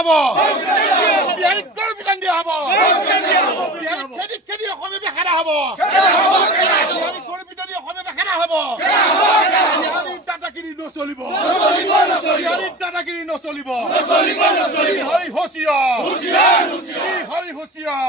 হব বিহাৰীক গড়পিটান দিয়া হব বিহাৰীক খেদি অসমীয়া বেখাৰা হব বিহাৰীক গড়পিটানি অসমীয়া বেখাৰা হব বিহাৰীৰ দাদাগিৰি নচলিব বিহাৰীৰ দাদাগিৰি নচলিব বিহাৰী হুঁচিয়াৰ বিহাৰী হুঁচিয়াৰ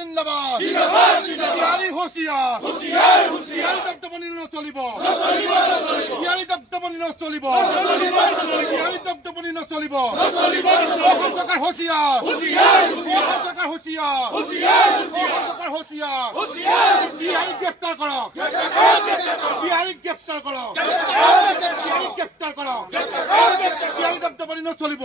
জিন্দাবাদ বিহাৰী হুঁচিয়াৰ বিহাৰী দপদপনি নচলিব বিহাৰী দপদপনি নচলিব বিহাৰী দপদপনি নচলিব অসম চৰকাৰ হুঁচিয়াৰ অসম চৰকাৰ হুঁচিয়াৰ অসম চৰকাৰ হুঁচিয়াৰ বিহাৰীক গ্ৰেপ্তাৰ কৰক বিহাৰীক গ্ৰেপ্তাৰ কৰক বিহাৰীক গ্ৰেপ্তাৰ কৰক বিহাৰী দপদপনি নচলিব